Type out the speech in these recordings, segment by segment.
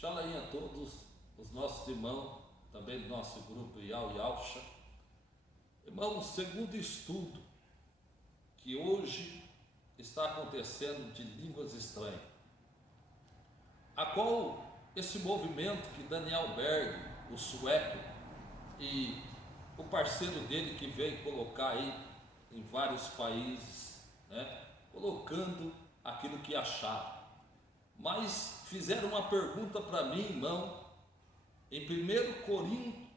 Shalom a todos os nossos irmãos, também do nosso grupo Yau Yausha. Irmãos, segundo estudo que hoje está acontecendo de línguas estranhas, a qual esse movimento que Daniel Berg, o sueco, e o parceiro dele que veio colocar aí em vários países, colocando aquilo que acharam. Mas fizeram uma pergunta para mim, irmão, em 1 Coríntios,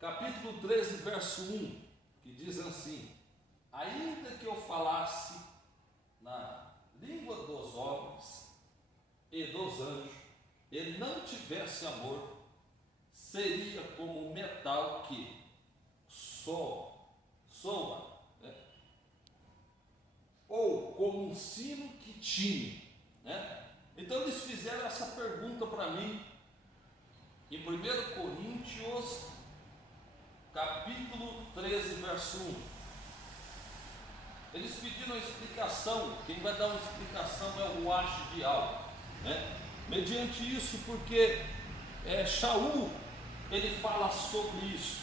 capítulo 13, verso 1, que diz assim: ainda que eu falasse na língua dos homens e dos anjos, e não tivesse amor, seria como um metal que soa, ou como um sino que tine, Então eles fizeram essa pergunta para mim em 1 Coríntios capítulo 13, verso 1. Eles pediram a explicação. Quem vai dar uma explicação é o Wash de Al, mediante isso, porque Shaul, ele fala sobre isso,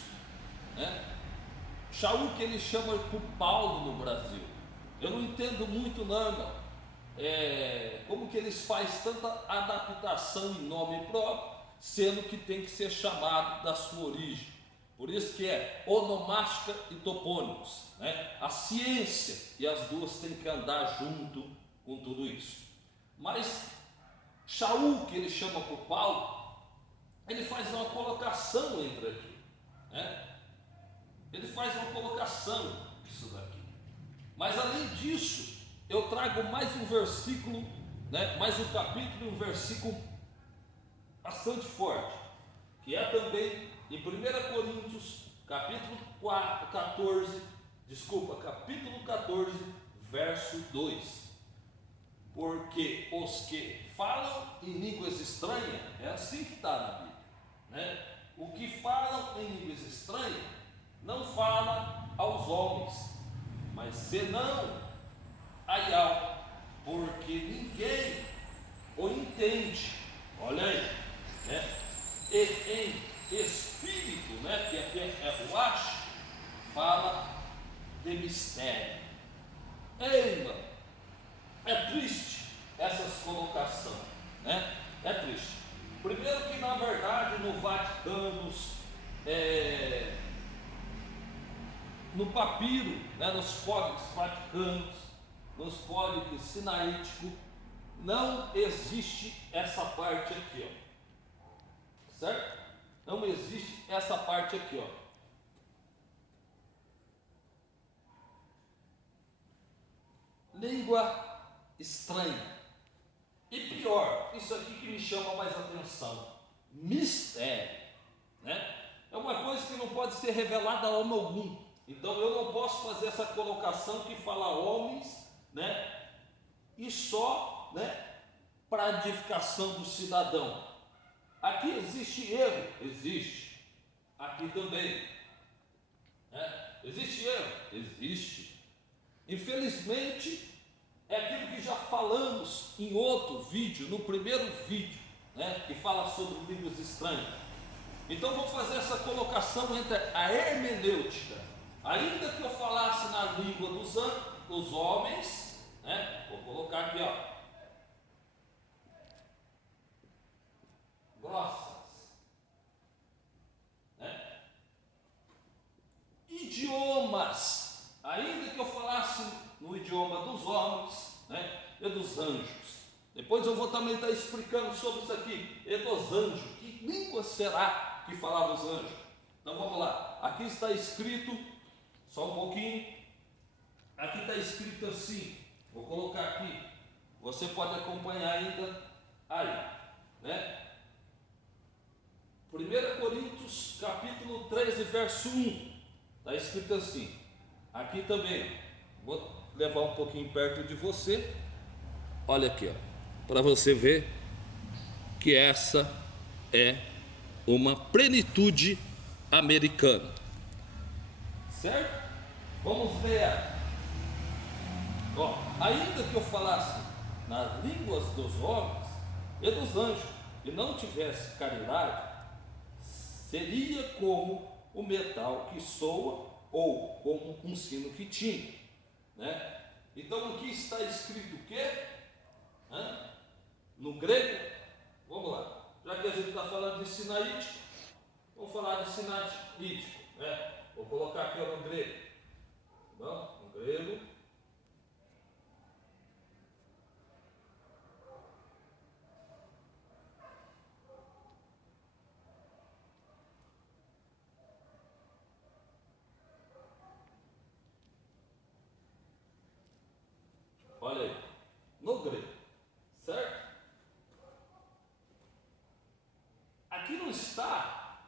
Shaul, que ele chama por Paulo no Brasil. Eu não entendo muito não, irmão, como que eles fazem tanta adaptação em nome próprio, sendo que tem que ser chamado da sua origem. Por isso que é onomástica e topônimos, A ciência e as duas têm que andar junto com tudo isso. Mas Shaul, que ele chama por Paulo, ele faz uma colocação entre aqui, Ele faz uma colocação disso daqui. Mas além disso, eu trago mais um versículo, mais um capítulo e um versículo bastante forte, que é também em 1 Coríntios, capítulo 14, verso 2. Porque os que falam em línguas estranhas, é assim que está na Bíblia, O que falam em línguas estranhas não fala aos homens, mas senão a Yahweh, porque ninguém o entende. Olha aí, E em espírito, que aqui é o Ash, fala de mistério. Ei, irmão, é triste essas colocações, É triste. Primeiro que, na verdade, no Vaticano, no papiro, nos códigos vaticanos, nos códigos sinaíticos, não existe essa parte aqui, certo? Não existe essa parte aqui, Língua estranha. E pior, isso aqui que me chama mais atenção: mistério, É uma coisa que não pode ser revelada a homem algum. Então eu não posso fazer essa colocação que fala homens, e só, para a edificação do cidadão. Aqui existe erro? Existe. Aqui também. Existe erro? Existe. Infelizmente, é aquilo que já falamos em outro vídeo, no primeiro vídeo, que fala sobre línguas estranhas. Então vou fazer essa colocação entre a hermenêutica. Ainda que eu falasse na língua dos homens, vou colocar aqui, grossas, idiomas, ainda que eu falasse no idioma dos homens, e dos anjos. Depois eu vou também estar explicando sobre isso aqui, e dos anjos. Que língua será que falavam os anjos? Então vamos lá. Aqui está escrito, só um pouquinho. Aqui está escrito assim. Vou colocar aqui. Você pode acompanhar ainda aí, 1 Coríntios capítulo 13, verso 1. Está escrito assim. Aqui também. Vou levar um pouquinho perto de você. Olha aqui, para você ver que essa é uma plenitude americana, certo? Vamos ver. Ainda que eu falasse nas línguas dos homens e dos anjos, e não tivesse caridade, seria como o metal que soa ou como um sino que tinha, né? Então aqui está escrito o quê? No grego, vamos lá, já que a gente está falando de sinaítico, vamos falar de sinaítico, né? Vou colocar aqui no grego, não? No grego. Olha aí, no grego, certo? Aqui não está,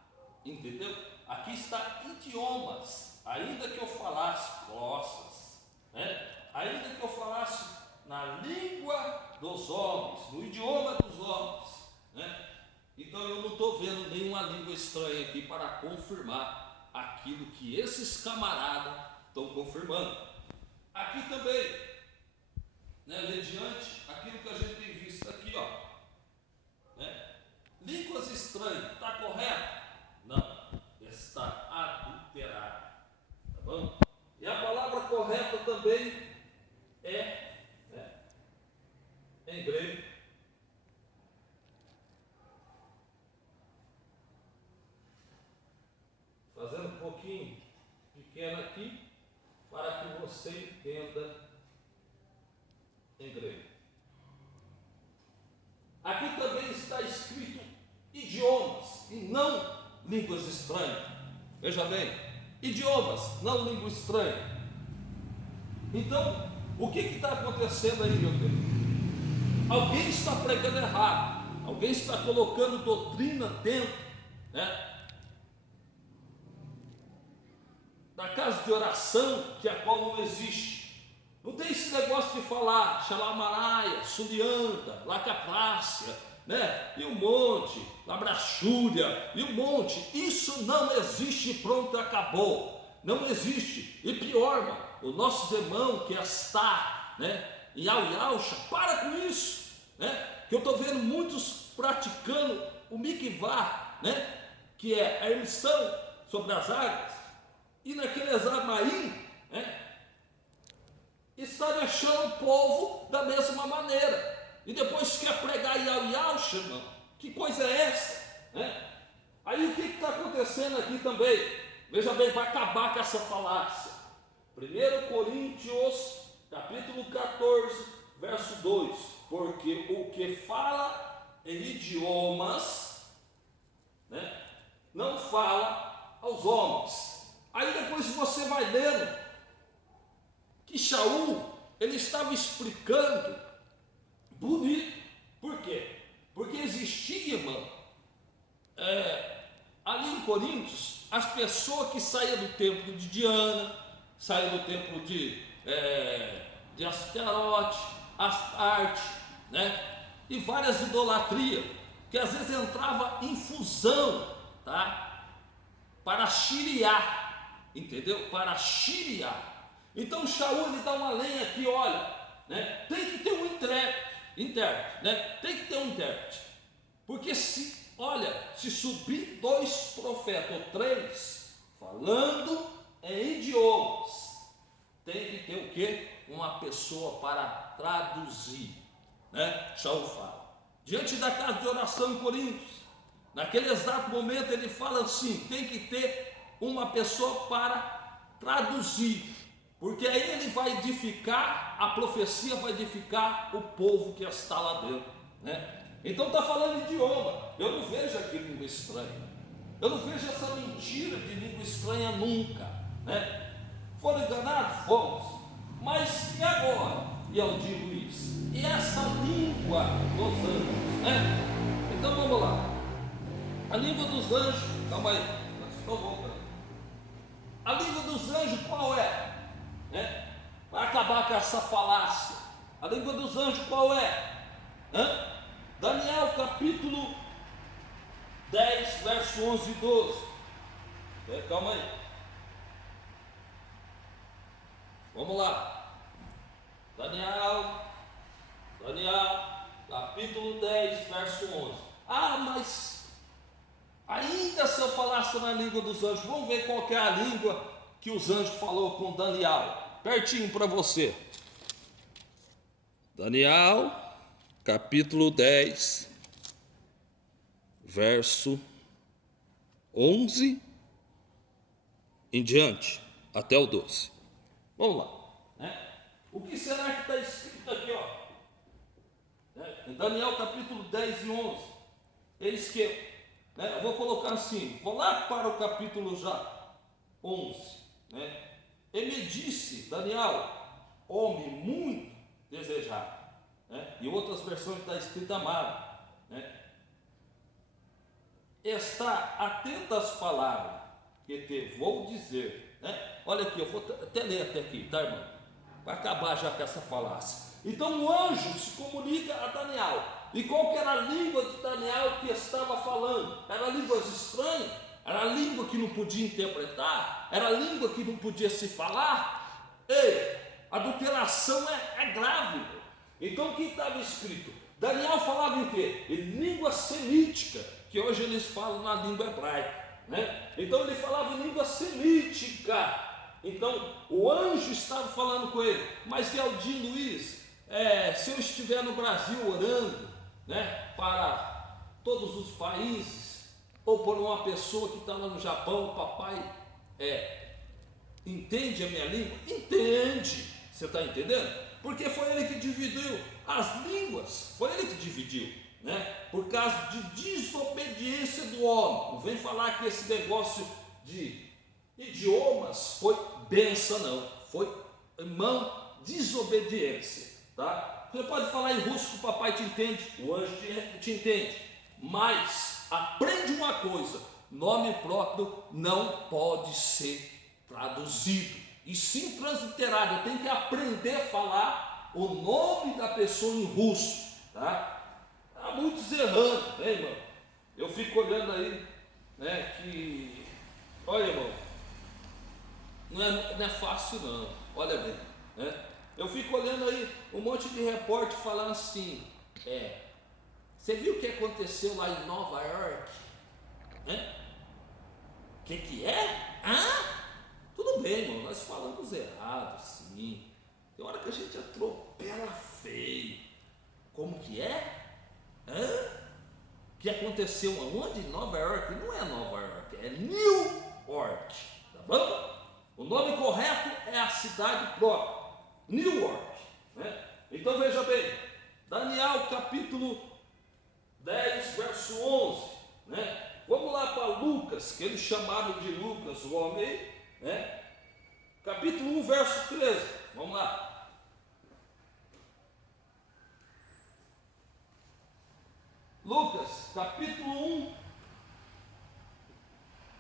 entendeu? Aqui está idiomas, ainda que eu falasse glossas, né? Ainda que eu falasse na língua dos homens, no idioma dos homens, né? Então eu não estou vendo nenhuma língua estranha aqui para confirmar aquilo que esses camaradas estão confirmando. Aqui também, né, mediante aquilo que a gente tem visto aqui, ó, né? Línguas estranhas, está correto? Não, está adulterado, tá bom? E a palavra correta também é, né, em grego, fazendo um pouquinho pequeno aqui, para que você entenda em grego. Aqui também está escrito idiomas e não línguas estranhas. Veja bem, idiomas, não língua estranha. Então, o que está acontecendo aí, meu Deus? Alguém está pregando errado, alguém está colocando doutrina dentro, né, da casa de oração, que a qual não existe. Não tem esse negócio de falar Xalamaraia, Sulianta, Lacaplácia, né? E um monte, Labrachúria, e um monte. Isso não existe, pronto, acabou. Não existe. E pior, mano, os nossos irmãos que está, né, em Yaucha, para com isso, né? Que eu estou vendo muitos praticando o Mikvah, né? Que é a emissão sobre as águas, e naquele Examaim, né, está deixando o povo da mesma maneira. E depois quer pregar Yaucha, irmão. Que coisa é essa? Né? Aí o que está acontecendo aqui também? Veja bem, vai acabar com essa falácia. 1 Coríntios, capítulo 14, verso 2. Porque o que fala em idiomas, né, não fala aos homens. Aí depois você vai lendo que Shaul, ele estava explicando bonito. Por quê? Porque existia, irmão, ali em Coríntios, as pessoas que saíam do templo de Diana, saíam do templo de Astarote, Astarte, né? E várias idolatrias, que às vezes entrava em fusão, tá? Para xiriar, entendeu? Para xiriar. Então Shaul, ele dá uma lenha aqui, olha, né? Tem que ter um intérprete, né? Tem que ter um intérprete, porque se subir 2 profetas ou 3 falando em idiomas, tem que ter o quê? Uma pessoa para traduzir, né? Shaul fala, diante da casa de oração em Coríntios, naquele exato momento ele fala assim, tem que ter uma pessoa para traduzir, porque aí ele vai edificar, a profecia vai edificar o povo que está lá dentro, né? Então está falando idioma. Eu não vejo aqui língua estranha, eu não vejo essa mentira de língua estranha nunca, né? Foram enganados? Fomos. Mas e agora? E eu digo isso, e essa língua dos anjos, né? Então vamos lá. A língua dos anjos, calma aí, estou voltando. A língua dos anjos qual é? Né? Vai acabar com essa falácia. A língua dos anjos qual é? Daniel capítulo 10, verso 11 e 12. Calma aí. Vamos lá. Daniel Daniel, capítulo 10, verso 11. Ah, mas ainda se eu falasse na língua dos anjos, vamos ver qual que é a língua que os anjos falou com Daniel. Pertinho para você. Daniel, capítulo 10, verso 11 em diante, até o 12. Vamos lá, né? O que será que está escrito aqui, ó? Em Daniel capítulo 10 e 11. Eis que, né, eu vou colocar assim, vou lá para o capítulo já 11, né? E me disse, Daniel, homem muito desejado, né? E outras versões está escrito amado, né? Está atento às palavras que te vou dizer, né? Olha aqui, eu vou até ler até aqui, tá, irmão? Para acabar já com essa falácia. Então o anjo se comunica a Daniel. E qual que era a língua de Daniel que estava falando? Era línguas estranhas? Era a língua que não podia interpretar? Era a língua que não podia se falar? Ei, a adulteração é grave. Então o que estava escrito? Daniel falava em quê? Em língua semítica, que hoje eles falam na língua hebraica, né? Então ele falava em língua semítica. Então o anjo estava falando com ele. Mas Galdinho Luiz, se eu estiver no Brasil orando, né, para todos os países, ou por uma pessoa que está lá no Japão, papai entende a minha língua? Entende, você está entendendo? Porque foi ele que dividiu as línguas, foi ele que dividiu, né? Por causa de desobediência do homem. Não vem falar que esse negócio de idiomas foi benção, não, foi, irmão, desobediência, tá? Você pode falar em russo que o papai te entende, o anjo te entende, mas aprende uma coisa: nome próprio não pode ser traduzido, e sim transliterado. Eu tenho que aprender a falar o nome da pessoa em russo, tá? Há muitos errando, né, irmão? Eu fico olhando aí, né, que, olha, irmão, não é fácil não, olha bem, né? Eu fico olhando aí um monte de repórter falando assim, você viu o que aconteceu lá em Nova York? Né? O que é? Tudo bem, irmão, nós falamos errado, sim. Tem hora que a gente atropela feio. Como que é? Que aconteceu aonde? Em Nova York? Não é Nova York, é New York, tá bom? O nome correto é a cidade própria, New York, né? Então veja bem, Daniel capítulo 10, verso 11, né? Vamos lá para Lucas, que eles chamaram de Lucas, o homem, né? Capítulo 1, verso 13, vamos lá. Lucas, capítulo 1,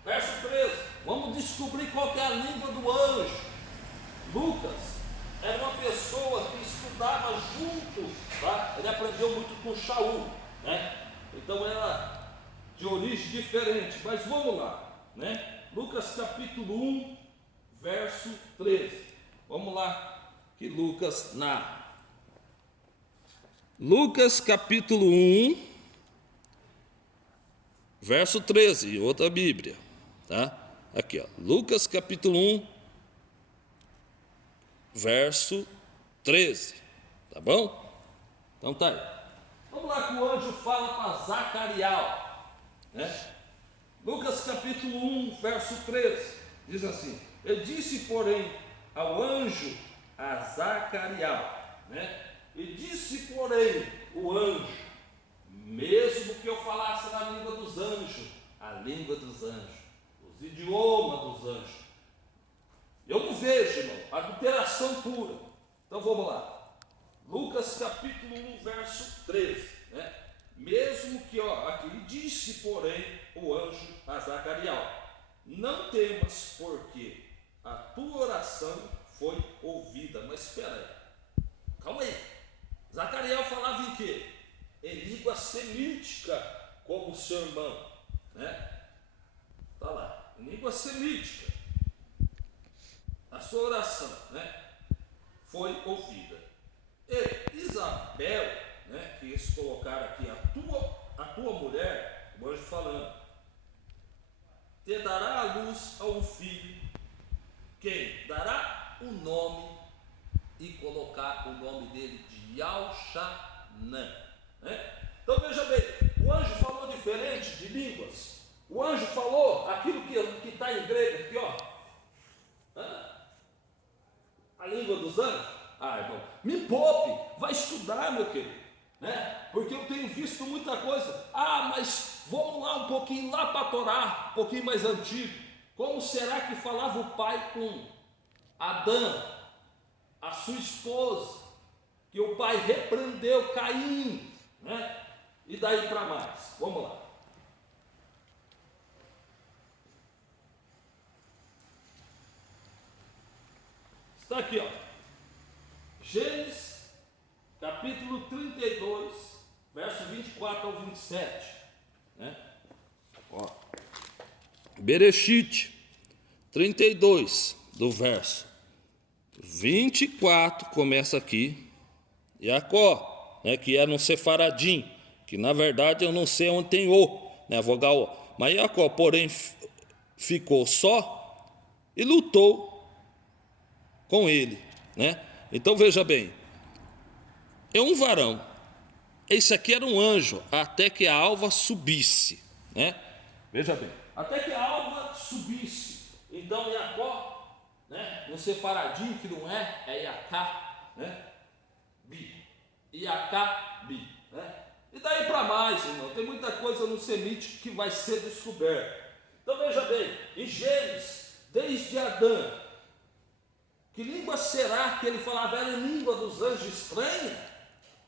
verso 13. Vamos descobrir qual que é a língua do anjo. Lucas era uma pessoa que estudava junto, tá? Ele aprendeu muito com Shaul, né? Então era de origem diferente, mas vamos lá, né? Lucas capítulo 1, verso 13. Vamos lá, que Lucas narra. Lucas capítulo 1, verso 13, outra Bíblia, tá? Aqui, ó, Lucas capítulo 1, verso 13, tá bom? Então tá aí. Vamos lá que o anjo fala para Zacarias, né? Lucas capítulo 1, verso 13, diz assim: ele disse, porém, ao anjo a Zacarias, né? E disse, porém, o anjo, mesmo que eu falasse na língua dos anjos, a língua dos anjos, os idiomas dos anjos, eu não vejo, irmão, adulteração pura. Então vamos lá, Lucas capítulo 1, verso 13, né? Mesmo que, aqui disse, porém, o anjo a Zacarias: não temas, porque a tua oração foi ouvida. Mas espera aí, calma aí. Zacarias falava em quê? Em língua semítica, como o seu irmão, né? Está lá, em língua semítica. A sua oração, né, foi ouvida. E Jezabel, né, que eles colocaram aqui, a tua mulher, o anjo falando, te dará à luz a um filho, quem dará o nome e colocar o nome dele de Yalxanã, né? Então veja bem, o anjo falou diferente de línguas. O anjo falou aquilo que está em grego aqui, ó. A língua dos anjos. Irmão, me poupe, vai estudar, meu querido, né? Porque eu tenho visto muita coisa. Mas vamos lá um pouquinho lá para a Torá, um pouquinho mais antigo. Como será que falava o pai com Adão, a sua esposa, que o pai repreendeu Caim, né? E daí para mais, vamos lá. Está aqui, ó, Gênesis capítulo 32, verso 24 ao 27, né? Ó, Bereshit 32, do verso 24, começa aqui, Jacó, né, que era um sefaradim, que na verdade eu não sei onde tem o, né, a vogal o, mas Jacó, porém, ficou só e lutou com ele, né? Então veja bem, é um varão, esse aqui era um anjo, até que a alva subisse, né? Veja bem, até que a alva subisse. Então Jacó, né, um sefaradim que não é Iacá, né? Iacá, né? E daí para mais, irmão, tem muita coisa no semítico que vai ser descoberta. Então veja bem, em Gênesis, desde Adão, que língua será que ele falava? Era língua dos anjos estranha?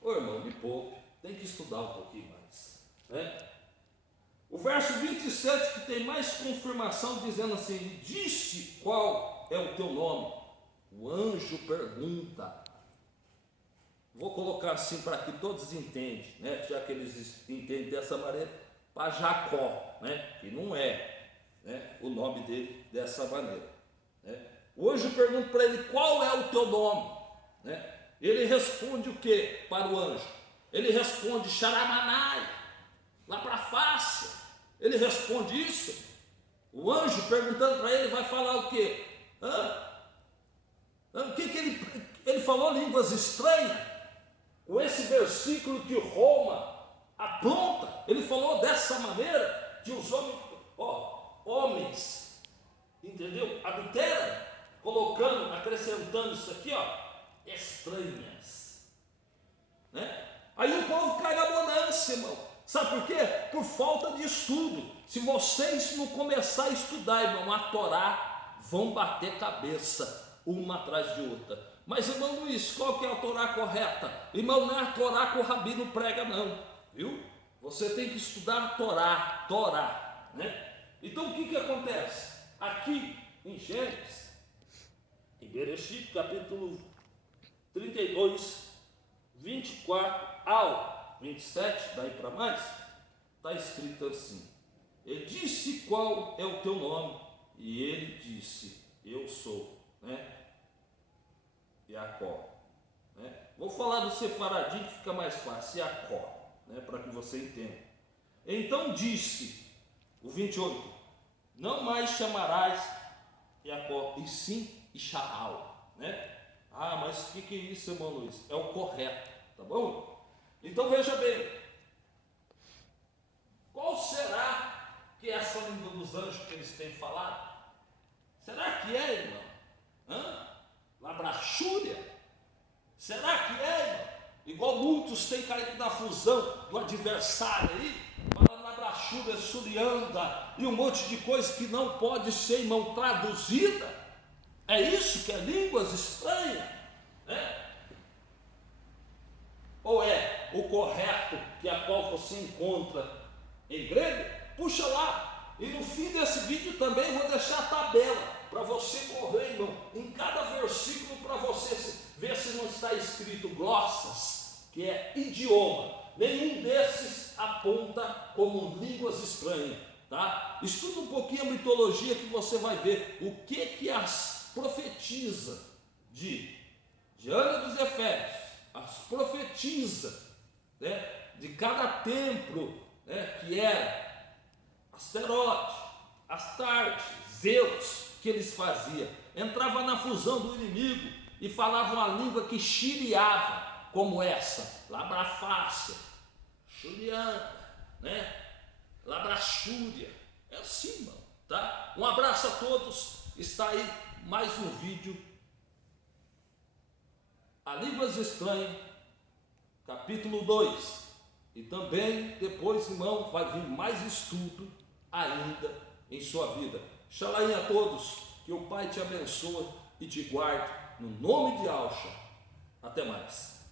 Ô irmão, me poupe, tem que estudar um pouquinho mais, né? O verso 27 que tem mais confirmação, dizendo assim: disse qual é o teu nome? O anjo pergunta. Vou colocar assim para que todos entendam, né? Já que eles entendem dessa maneira, para Jacó, né? Que não é, né, o nome dele dessa maneira, né? O anjo pergunta para ele: qual é o teu nome? Né? Ele responde o que para o anjo? Ele responde Xaramanai, lá para a face. Ele responde isso. O anjo perguntando para ele vai falar o quê? O que ele falou? Línguas estranhas. Com esse versículo que Roma aponta, ele falou dessa maneira que os homens, entendeu? Adulteram, colocando, acrescentando isso aqui, ó, estranhas, né? Aí o povo cai na bonança, irmão. Sabe por quê? Por falta de estudo. Se vocês não começar a estudar, irmão, a Torá, vão bater cabeça uma atrás de outra. Mas, irmão Luiz, qual que é a Torá correta? Irmão, não é a Torá que o rabino prega, não, viu? Você tem que estudar a Torá, né? Então o que acontece? Aqui em Gênesis, em Bereshit, capítulo 32, 24 ao 27, daí para mais, está escrito assim: ele disse qual é o teu nome, e ele disse, eu sou, né, Jacó, né? Vou falar do sefaradim que fica mais fácil, Jacó, né, para que você entenda. Então disse, o 28, não mais chamarás Jacó, e sim Israel, né? Mas o que é isso, irmão Luiz? É o correto, tá bom? Então veja bem, qual será que é essa língua dos anjos que eles têm falado? Será que é, irmão? Labrachúria? Será que é, irmão? Igual muitos têm caído na fusão do adversário aí, falando labrachúria, surianda e um monte de coisa que não pode ser, irmão, traduzida. É isso que é línguas estranhas, né? Ou é o correto que a qual você encontra em grego? Puxa lá, e no fim desse vídeo também vou deixar a tabela para você correr, irmão, em cada versículo, para você ver se não está escrito glossas, que é idioma. Nenhum desses aponta como línguas estranhas, tá? Estuda um pouquinho a mitologia que você vai ver o que as profetiza de Diana dos Efésios, as profetisa, né, de cada templo, né, que era Asterote, Astarte, Zeus, que eles faziam. Entrava na fusão do inimigo e falava uma língua que chiriava, como essa, Labrafácia, Xuliana, né? Labrachúria. É assim, mano, tá? Um abraço a todos. Está aí mais um vídeo. A Línguas Estranhas, capítulo 2. E também depois, irmão, vai vir mais estudo ainda em sua vida. Xalaim a todos, que o Pai te abençoe e te guarde, no nome de Alxa. Até mais.